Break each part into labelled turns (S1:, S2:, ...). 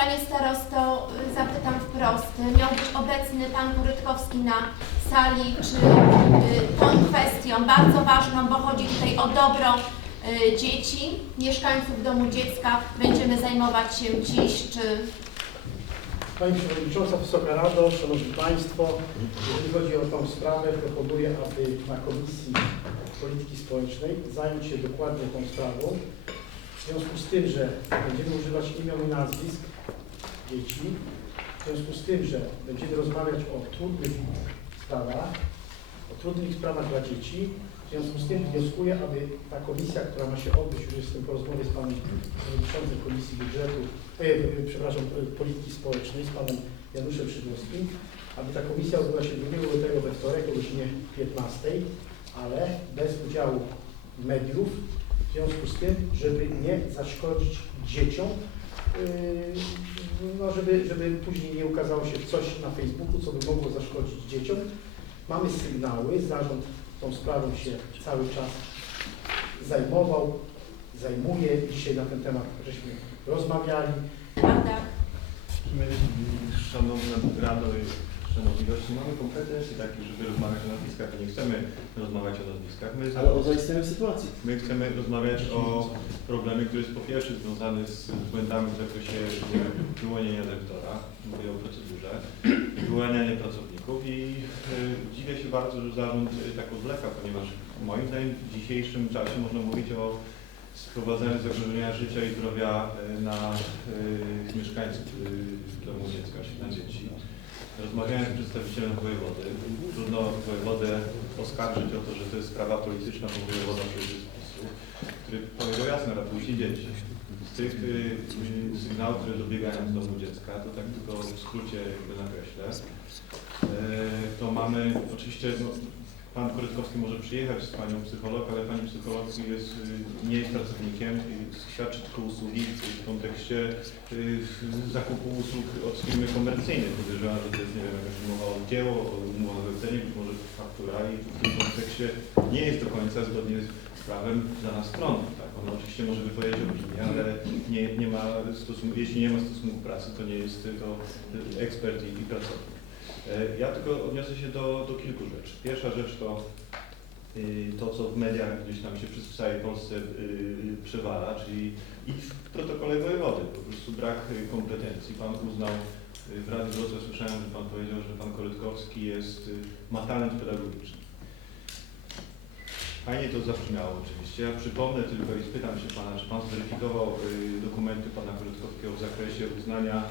S1: Panie starosto, zapytam wprost. Miał być obecny pan Kurytkowski na sali. Czy y, tą kwestią bardzo ważną, bo chodzi tutaj o dobro y, dzieci, mieszkańców domu dziecka, będziemy zajmować się dziś, czy
S2: Pani Przewodnicząca, Wysoka Rado, Szanowni Państwo, jeżeli chodzi o tą sprawę, proponuję, aby na Komisji Polityki Społecznej zająć się dokładnie tą sprawą. W związku z tym, że będziemy używać imion i nazwisk dzieci, w związku z tym, że będziemy rozmawiać o trudnych sprawach, o trudnych sprawach dla dzieci, w związku z tym wnioskuję, aby ta komisja, która ma się odbyć, już jestem po rozmowie z panem przewodniczącym Komisji Budżetu, e, e, przepraszam, e, Polityki Społecznej, z panem Januszem Szydłowskim, aby ta komisja odbyła się 2 lutego we wtorek o godzinie 15, ale bez udziału mediów, w związku z tym, żeby nie zaszkodzić dzieciom, yy, no żeby, żeby później nie ukazało się coś na Facebooku, co by mogło zaszkodzić dzieciom. Mamy sygnały, zarząd tą sprawą się cały czas zajmował, zajmuje. Dzisiaj na ten temat żeśmy rozmawiali.
S3: Szanowna Rado Szanowni goście, mamy kompetencje takie, żeby rozmawiać o nazwiskach. Nie chcemy rozmawiać o nazwiskach. My,
S4: Ale o zaistniałej sytuacji.
S3: my chcemy rozmawiać o problemie, który jest po pierwsze związany z błędami w zakresie wyłonienia dyrektora, mówię o procedurze, wyłaniania pracowników i y, dziwię się bardzo, że zarząd y, tak odwleka, ponieważ moim zdaniem w dzisiejszym czasie można mówić o sprowadzaniu zagrożenia życia i zdrowia y, na y, mieszkańców y, domu dziecka, czy na dzieci. Rozmawiałem z przedstawicielem wojewody. Trudno wojewodę oskarżyć o to, że to jest sprawa polityczna, bo wojewoda przecież jest PiSu, który powiedział jasno, ratujcie dzieci. Z tych y, y, sygnałów, które dobiegają z domu dziecka, to tak tylko w skrócie jakby nakreślę, y, to mamy oczywiście, no, pan Korytkowski może przyjechać z panią psycholog, ale pani psycholog jest, y, nie jest pracownikiem, świadczy tylko usługi w kontekście y, zakupu usług od firmy komercyjnej. Podejrzewam, że to jest, nie wiem, jakaś umowa o dzieło, o umowa zlecenie, być może faktura i w tym kontekście nie jest do końca zgodnie z prawem dana strona. Tak? Ona oczywiście może wypowiedzieć opinię, ale nie, nie ma stosunku, jeśli nie ma stosunku pracy, to nie jest to ekspert i pracownik. E, Ja tylko odniosę się do, do kilku rzeczy. Pierwsza rzecz to y, to, co w mediach gdzieś tam się przez całej Polsce y, przewala, czyli i w protokole wojewody, po prostu brak y, kompetencji. Pan uznał w Radiu Wrocław, słyszałem, że Pan powiedział, że Pan Korytkowski jest, ma talent pedagogiczny. Fajnie to zabrzmiało oczywiście. Ja przypomnę tylko i spytam się Pana, czy Pan zweryfikował dokumenty Pana Korytkowskiego w zakresie uznania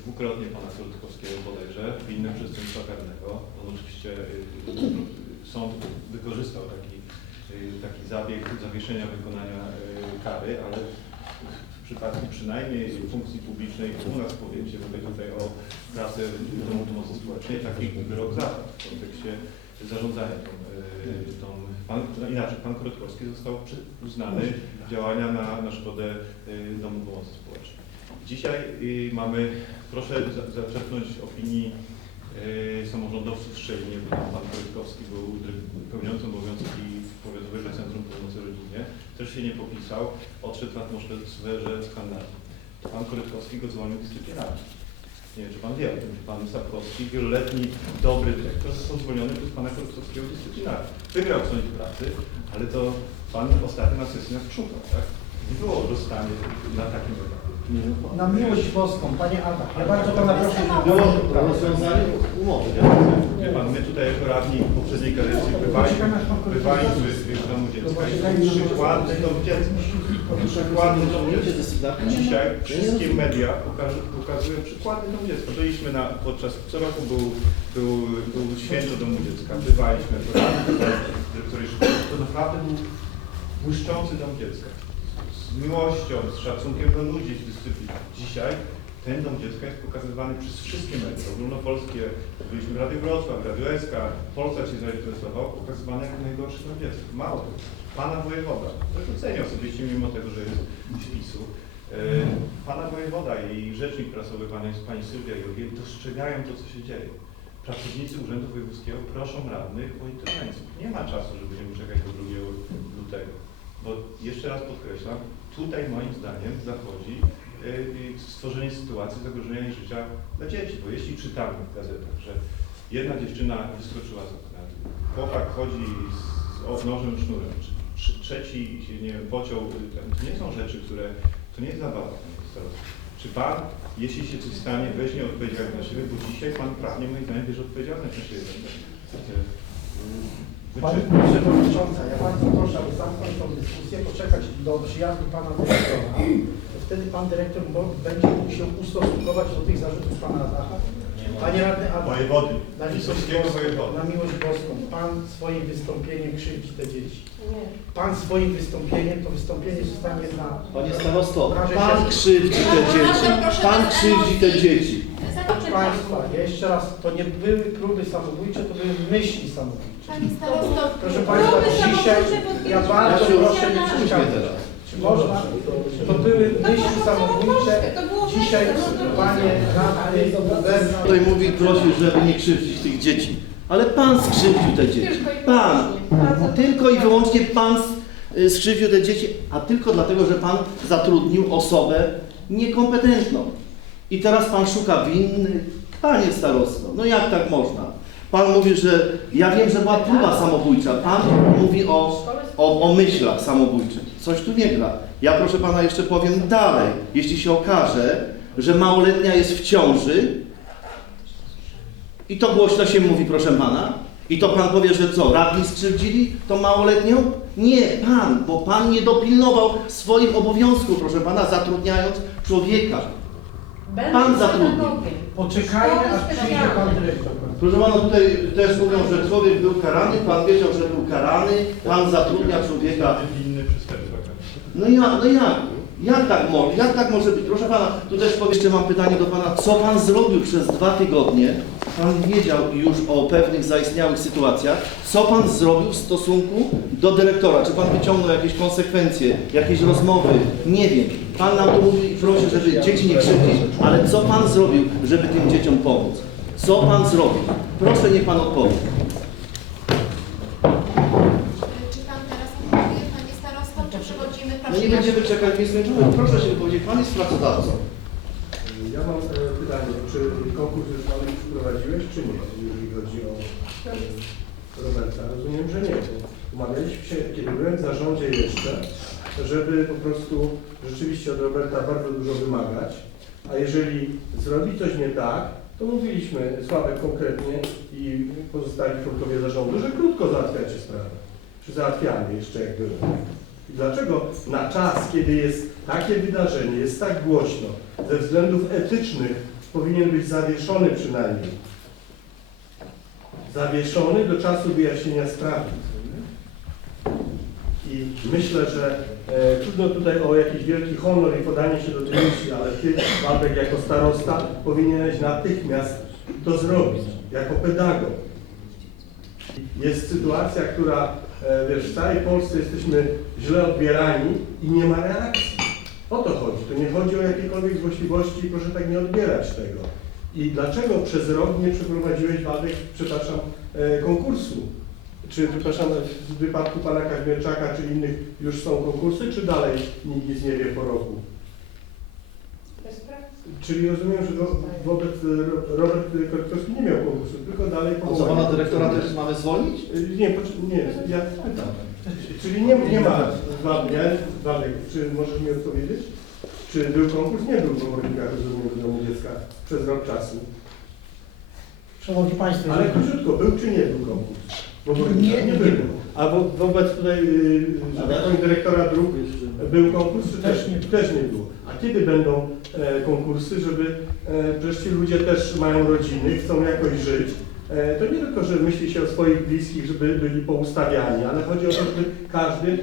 S3: dwukrotnie Pana Korytkowskiego bodajże winnym przestępstwa karnego. On oczywiście y, sąd wykorzystał taki, y, taki zabieg zawieszenia wykonania y, kary, ale w przypadku przynajmniej funkcji publicznej u nas w powiecie, mówię tutaj o pracy w Domu Pomocy Społecznej, taki wyrok zapadł w kontekście zarządzania tą, y, tą pan, inaczej, pan Krótkowski został uznany działania na, na szkodę y, Domu Pomocy Społecznej. Dzisiaj y, mamy, proszę za- zaczerpnąć opinii y, samorządowców w Szczelinie, bo pan Krótkowski był pełniącym obowiązki Powiatowego Centrum Pomocy Rodzinie, też się nie popisał, odszedł w atmosferze skandalnej. Pan Korytkowski go dzwonił dyscyplinarnie. Nie wiem, czy pan wie o tym, że pan Sapkowski, wieloletni dobry dyrektor, został zwolniony przez pana Korytkowskiego dyscyplinarnie. Wygrał w sądzie pracy, ale to pan ostatnio na sesji nas szukał, tak? Nie było rozstanie na takim etapie.
S2: Na miłość boską, Panie Ada, ja bardzo Pana proszę,
S4: było rozwiązanie umowy.
S3: Wie pan, my tutaj jako radni w poprzedniej kadencji bywaliśmy, bywaliśmy w domu dziecka i przykładny dom dziecka. Przykładny dom dziecka. Dzisiaj wszystkie media pokaż- pokazują przykładny dom dziecka. Byliśmy na, podczas, co roku był, był, był święto domu dziecka, bywaliśmy, jako radni, szkoły. To naprawdę był błyszczący dom dziecka. Z miłością, z szacunkiem do ludzi, z dyscypliną. Dzisiaj ten dom dziecka jest pokazywany przez wszystkie media, ogólnopolskie, byliśmy w Radiu Wrocław, Radio SK, Polsat się zainteresował, pokazywany jako najgorszy dom dziecka. Mało tego, pana wojewoda, który cenię osobiście mimo tego, że jest z PiSu, e, pana wojewoda i rzecznik prasowy pani, pani Sylwia Jurgiel dostrzegają to, co się dzieje. Pracownicy Urzędu Wojewódzkiego proszą radnych o interwencję. Nie ma czasu, że będziemy czekać do 2 lutego. Bo jeszcze raz podkreślam, tutaj moim zdaniem zachodzi y, stworzenie sytuacji zagrożenia życia dla dzieci. Bo jeśli czytamy w gazetach, że jedna dziewczyna wyskoczyła z okna, chłopak chodzi z, z obnożnym sznurem, czy, trzeci się, nie wiem, pociął, y, to nie są rzeczy, które, to nie jest zabawa. Czy pan, jeśli się coś stanie, weźmie odpowiedzialność na siebie, bo dzisiaj pan prawnie moim zdaniem bierze odpowiedzialność na siebie.
S2: Pani Przewodnicząca, ja bardzo proszę, aby zamknąć tą dyskusję, poczekać do przyjazdu Pana Dyrektora. Wtedy Pan Dyrektor będzie mógł się ustosunkować do tych zarzutów Pana Adacha. Panie Radny Adam,
S3: Wojewody,
S2: na miłość, boską,
S3: wojewody.
S2: na miłość boską, Pan swoim wystąpieniem krzywdzi te dzieci. Pan swoim wystąpieniem, to wystąpienie zostanie na...
S4: Panie starosto, pan krzywdzi te dzieci. Pan krzywdzi te dzieci.
S2: Proszę Państwa, ja jeszcze raz, to nie były próby samobójcze, to były myśli samobójcze.
S1: Panie starosto,
S2: Proszę Państwa, dzisiaj ja bardzo
S4: się
S2: proszę nie
S4: uśmiech
S2: przeszkadzać.
S4: teraz.
S2: Czy można? To były myśli samobójcze. Dzisiaj Panie Radny, gubernator,
S4: Tutaj mówi, prosi, żeby nie krzywdzić tych dzieci. Ale pan skrzywdził te dzieci. Pan. Tylko i wyłącznie pan y, skrzywdził te dzieci, a tylko dlatego, że pan zatrudnił osobę niekompetentną. I teraz pan szuka winnych. Panie starosto, no jak tak można? Pan mówi, że ja wiem, że była próba samobójcza. Pan mówi o, o, o myślach samobójczych. Coś tu nie gra. Ja proszę pana jeszcze powiem dalej. Jeśli się okaże, że małoletnia jest w ciąży, i to głośno się mówi, proszę pana. I to pan powie, że co, radni skrzywdzili tą małoletnią? Nie, pan, bo pan nie dopilnował swoich obowiązków, proszę pana, zatrudniając człowieka. Pan zatrudnił.
S2: poczekajmy aż przyjdzie Pan Dyrektor.
S4: Proszę pana, tutaj też mówią, że człowiek był karany, pan wiedział, że był karany, pan zatrudnia człowieka.
S3: Winny przestępstwa.
S4: No ja, no jak? Jak tak może? Jak tak może być? Proszę pana, tu też jeszcze mam pytanie do pana. Co pan zrobił przez dwa tygodnie? Pan wiedział już o pewnych zaistniałych sytuacjach. Co pan zrobił w stosunku do dyrektora? Czy pan wyciągnął jakieś konsekwencje, jakieś rozmowy? Nie wiem. Pan nam tu mówi i prosi, żeby dzieci nie krzywdzić, ale co pan zrobił, żeby tym dzieciom pomóc? Co pan zrobił? Proszę, niech pan odpowie.
S1: czy Pan teraz odpowie, Panie starosto, czy przechodzimy,
S4: No
S1: proszę
S4: nie będziemy czekać w nieskończoność. Proszę się wypowiedzieć. Pan jest pracodawcą.
S5: Ja mam e, pytanie, czy konkurs już Pan już wprowadziłeś, czy nie, jeżeli chodzi o e, Roberta? Rozumiem, że nie, bo umawialiśmy się, kiedy byłem w zarządzie jeszcze, żeby po prostu rzeczywiście od Roberta bardzo dużo wymagać, a jeżeli zrobi coś nie tak, to mówiliśmy, Sławek konkretnie i pozostali członkowie zarządu, że krótko załatwiacie sprawę. Czy załatwiamy jeszcze jak było. Dlaczego na czas, kiedy jest takie wydarzenie, jest tak głośno, ze względów etycznych powinien być zawieszony przynajmniej. Zawieszony do czasu wyjaśnienia sprawy. I myślę, że e, trudno tutaj o jakiś wielki honor i podanie się do dymisji, ale Ty, Waldek, jako starosta powinieneś natychmiast to zrobić, jako pedagog. Jest sytuacja, która, e, wiesz, w całej Polsce jesteśmy źle odbierani i nie ma reakcji. O to chodzi. Tu nie chodzi o jakiekolwiek złośliwości, proszę tak nie odbierać tego. I dlaczego przez rok nie przeprowadziłeś, Waldek, przepraszam, e, konkursu? Czy, przepraszam, w wypadku pana Kaźmierczaka czy innych już są konkursy, czy dalej nikt nic nie wie po roku? Czyli rozumiem, że wo- wobec e, Ro- Robert Kwiatkowski nie miał konkursu, tylko dalej
S4: A co, pana dyrektora też mamy zwolnić?
S5: Y, Nie, nie, ja pytam. Czyli nie, nie ma Władek, czy możesz mi odpowiedzieć? Czy był konkurs? Nie był w komornikach, rozumiem, w domu dziecka przez rok czasu.
S2: Szanowni Państwo,
S5: Ale króciutko, był czy nie był konkurs? Bo
S2: Nie,
S5: nie,
S2: było.
S5: A wo, wobec tutaj, yy, dyrektora dróg był konkurs, czy też,
S2: Też nie.
S5: też nie było? Kiedy będą e, konkursy, żeby, e, przecież ci ludzie też mają rodziny, chcą jakoś żyć. E, to nie tylko, że myśli się o swoich bliskich, żeby byli poustawiani, ale chodzi o to, żeby każdy e,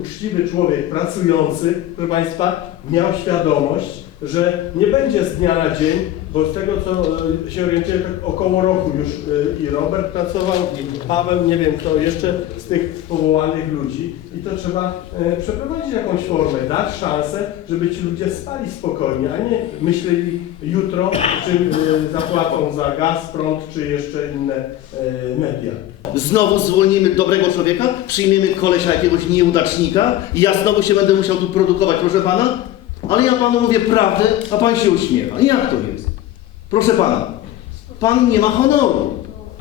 S5: uczciwy człowiek pracujący, proszę Państwa, miał świadomość, że nie będzie z dnia na dzień, bo z tego co e, się orientuję, tak około roku już e, i Robert pracował, i Paweł, nie wiem kto jeszcze z tych powołanych ludzi i to trzeba e, przeprowadzić jakąś formę, dać szansę, żeby ci ludzie spali spokojnie, a nie myśleli jutro, czy zapłacą za gaz, prąd, czy jeszcze inne media.
S4: Znowu zwolnimy dobrego człowieka, przyjmiemy kolesia jakiegoś nieudacznika i ja znowu się będę musiał tu produkować, proszę pana? Ale ja panu mówię prawdę, a pan się uśmiecha. Jak to jest? Proszę pana, pan nie ma honoru.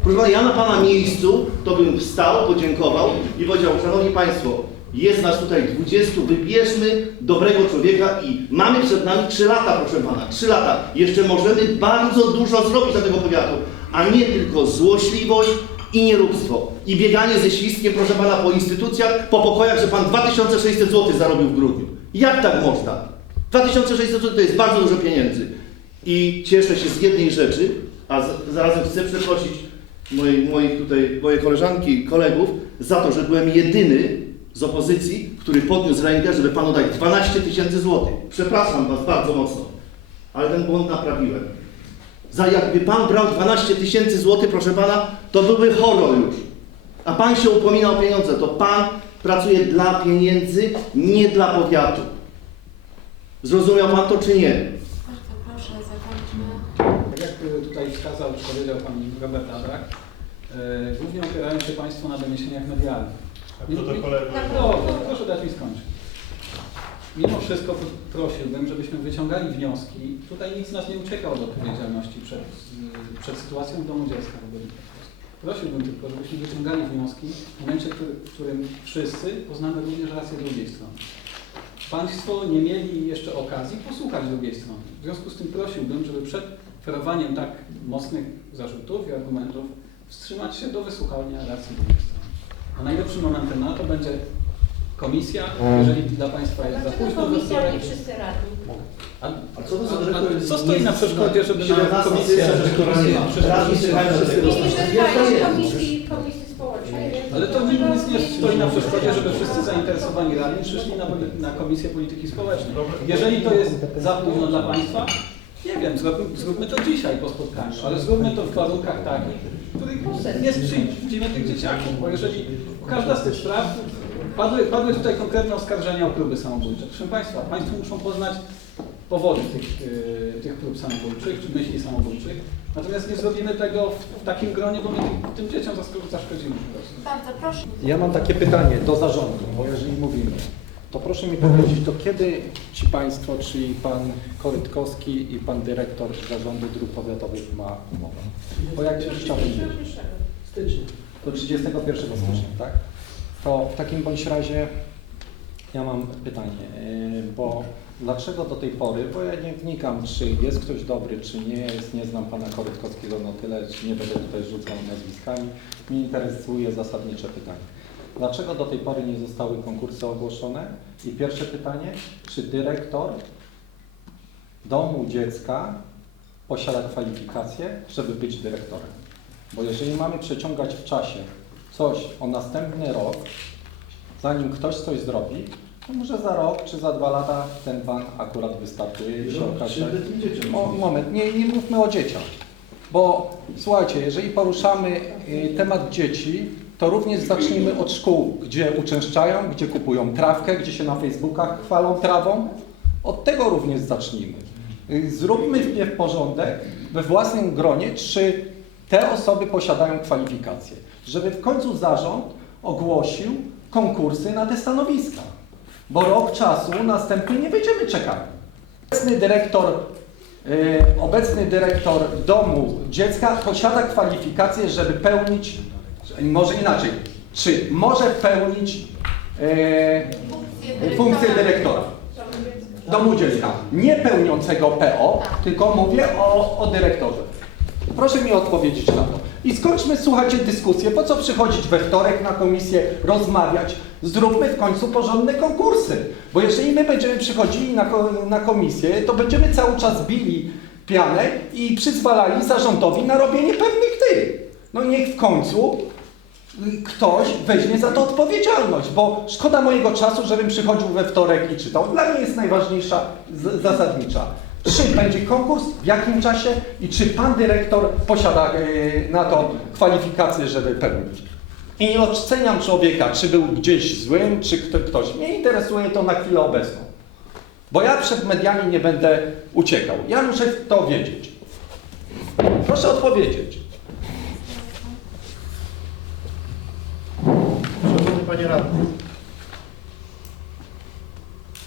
S4: Proszę pana, ja na pana miejscu to bym wstał, podziękował i powiedział, szanowni państwo, jest nas tutaj 20, wybierzmy dobrego człowieka i mamy przed nami 3 lata, proszę pana, 3 lata. Jeszcze możemy bardzo dużo zrobić dla tego powiatu, a nie tylko złośliwość i nieróbstwo. I bieganie ze świstkiem, proszę pana, po instytucjach, po pokojach, że pan 2600 zł zarobił w grudniu. Jak tak można? 2600 zł to jest bardzo dużo pieniędzy. I cieszę się z jednej rzeczy, a zarazem chcę przeprosić moich tutaj, moje koleżanki i kolegów za to, że byłem jedyny z opozycji, który podniósł rękę, żeby panu dać 12 tysięcy złotych. Przepraszam was bardzo mocno, ale ten błąd naprawiłem. Za jakby pan brał 12 tysięcy złotych, proszę pana, to byłby horror już. A pan się upomina o pieniądze, to pan pracuje dla pieniędzy, nie dla powiatu. Zrozumiał pan to czy nie?
S1: Bardzo proszę, zakończmy.
S6: Tak jak y, tutaj wskazał, czy powiedział Pani Robert Abrak, e, głównie opierają się Państwo na doniesieniach medialnych.
S3: A protokole
S6: No, proszę dać mi skończyć. Mimo wszystko prosiłbym, żebyśmy wyciągali wnioski. Tutaj nic nas nie ucieka od odpowiedzialności przed, przed sytuacją w domu dziecka w ogóle. Prosiłbym tylko, żebyśmy wyciągali wnioski w momencie, który- w którym wszyscy poznamy również rację drugiej strony. Państwo nie mieli jeszcze okazji posłuchać drugiej strony. W związku z tym prosiłbym, żeby przed ferowaniem tak mocnych zarzutów i argumentów wstrzymać się do wysłuchania racji drugiej strony. A najlepszym momentem na to będzie komisja, jeżeli dla Państwa jest za
S7: Dlaczego
S6: późno we
S7: komisja nie wszyscy radni?
S6: A,
S4: A co to za
S6: a, a
S4: jest-
S6: co stoi na przeszkodzie, żeby na
S4: 17
S6: komisję...
S7: komisji, komisji społecznej.
S6: Ale to nic nie
S7: mieć
S6: stoi na przeszkodzie, żeby wszyscy zainteresowani radni przyszli na, na Komisję Polityki Społecznej. Jeżeli to jest za późno dla Państwa, nie wiem, zróbmy, zróbmy to dzisiaj po spotkaniu, ale zróbmy to w warunkach takich, w których nie skrzywdzimy tych dzieciaków, bo jeżeli każda z tych spraw, padły, padły tutaj konkretne oskarżenia o kluby samobójcze. Proszę Państwa, Państwo muszą poznać powody tych, yy, tych prób samobójczych, czy myśli samobójczych, natomiast nie zrobimy tego w, w takim gronie, bo my tym, tym dzieciom zaszkodzimy po prostu.
S1: Bardzo proszę.
S8: Ja mam takie pytanie do zarządu, bo jeżeli mówimy, to proszę mi powiedzieć, to kiedy Ci Państwo, czyli Pan Korytkowski i Pan Dyrektor Zarządu Dróg Powiatowych ma umowę? Bo jak chciałbym wiedzieć. Do 31 stycznia, tak? To w takim bądź razie ja mam pytanie, yy, bo dlaczego do tej pory, bo ja nie wnikam, czy jest ktoś dobry, czy nie jest, nie znam Pana Korytkowskiego na tyle, czy nie będę tutaj rzucał nazwiskami, mnie interesuje zasadnicze pytanie. Dlaczego do tej pory nie zostały konkursy ogłoszone? I pierwsze pytanie, czy dyrektor domu dziecka posiada kwalifikacje, żeby być dyrektorem? Bo jeżeli mamy przeciągać w czasie coś o następny rok, zanim ktoś coś zrobi, to może za rok czy za dwa lata ten pan akurat wystartuje i się okaże. Mo- Moment, nie, nie mówmy o dzieciach. Bo słuchajcie, jeżeli poruszamy y, temat dzieci, to również zacznijmy od szkół, gdzie uczęszczają, gdzie kupują trawkę, gdzie się na Facebookach chwalą trawą. Od tego również zacznijmy. Zróbmy wpierw porządek we własnym gronie, czy te osoby posiadają kwalifikacje, żeby w końcu zarząd ogłosił konkursy na te stanowiska. Bo rok czasu następny nie będziemy czekali. Obecny dyrektor, y, obecny dyrektor domu dziecka posiada kwalifikacje, żeby pełnić, może inaczej, czy może pełnić y, funkcję dyrektora domu dziecka, nie pełniącego PO, tylko mówię o, o dyrektorze. Proszę mi odpowiedzieć na to. I skończmy, słuchajcie, dyskusję. Po co przychodzić we wtorek na komisję, rozmawiać? Zróbmy w końcu porządne konkursy. Bo jeżeli my będziemy przychodzili na, na komisję, to będziemy cały czas bili pianę i przyzwalali zarządowi na robienie pewnych tych. No niech w końcu ktoś weźmie za to odpowiedzialność, bo szkoda mojego czasu, żebym przychodził we wtorek i czytał. Dla mnie jest najważniejsza, zasadnicza. Czy będzie konkurs, w jakim czasie i czy pan dyrektor posiada e, na to kwalifikacje, żeby pełnić. I nie oceniam człowieka, czy był gdzieś złym, czy kto, ktoś. Mnie interesuje to na chwilę obecną. Bo ja przed mediami nie będę uciekał. Ja muszę to wiedzieć. Proszę odpowiedzieć.
S2: Panie Radny,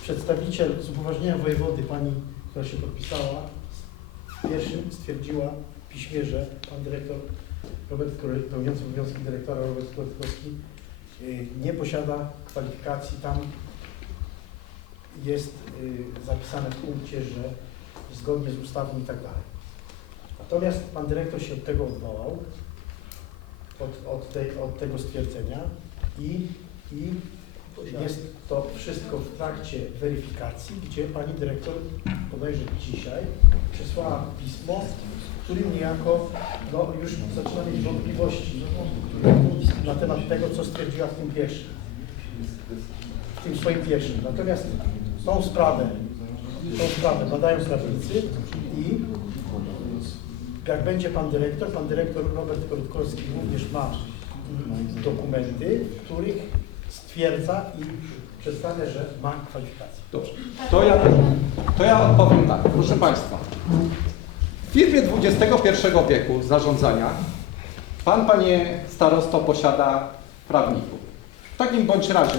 S2: przedstawiciel z upoważnienia wojewody, pani, która się podpisała, pierwszym stwierdziła w piśmie, że pan dyrektor Robert pełniący obowiązki dyrektora Robert Kurytkowski y, nie posiada kwalifikacji. Tam jest y, zapisane w punkcie, że zgodnie z ustawą i tak dalej. Natomiast pan dyrektor się od tego odwołał, od, od, tej, od tego stwierdzenia i, i jest to wszystko w trakcie weryfikacji, gdzie pani dyrektor bodajże dzisiaj przesłała pismo, w którym niejako no, już zaczyna mieć wątpliwości na temat tego, co stwierdziła w tym pierwszym. W tym swoim pierwszym. Natomiast tą sprawę, tą sprawę badają prawnicy i jak będzie pan dyrektor, pan dyrektor Robert Krótkowski również ma dokumenty, w których stwierdza i przedstawia, że ma kwalifikacje.
S8: Dobrze. To ja, to ja odpowiem tak. Proszę Państwa, w firmie XXI wieku zarządzania Pan, Panie Starosto, posiada prawników. W takim bądź razie,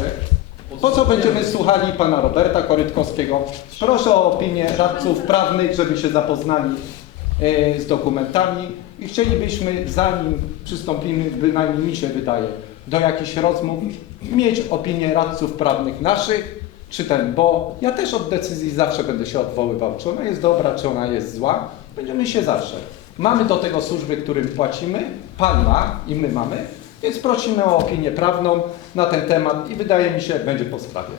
S8: po co będziemy słuchali Pana Roberta Korytkowskiego? Proszę o opinię radców prawnych, żeby się zapoznali e, z dokumentami i chcielibyśmy, zanim przystąpimy, bynajmniej mi się wydaje, do jakichś rozmów, mieć opinię radców prawnych naszych, czy ten, bo ja też od decyzji zawsze będę się odwoływał, czy ona jest dobra, czy ona jest zła, będziemy się zawsze. Mamy do tego służby, którym płacimy, Pan ma i my mamy, więc prosimy o opinię prawną na ten temat i wydaje mi się, będzie po sprawie.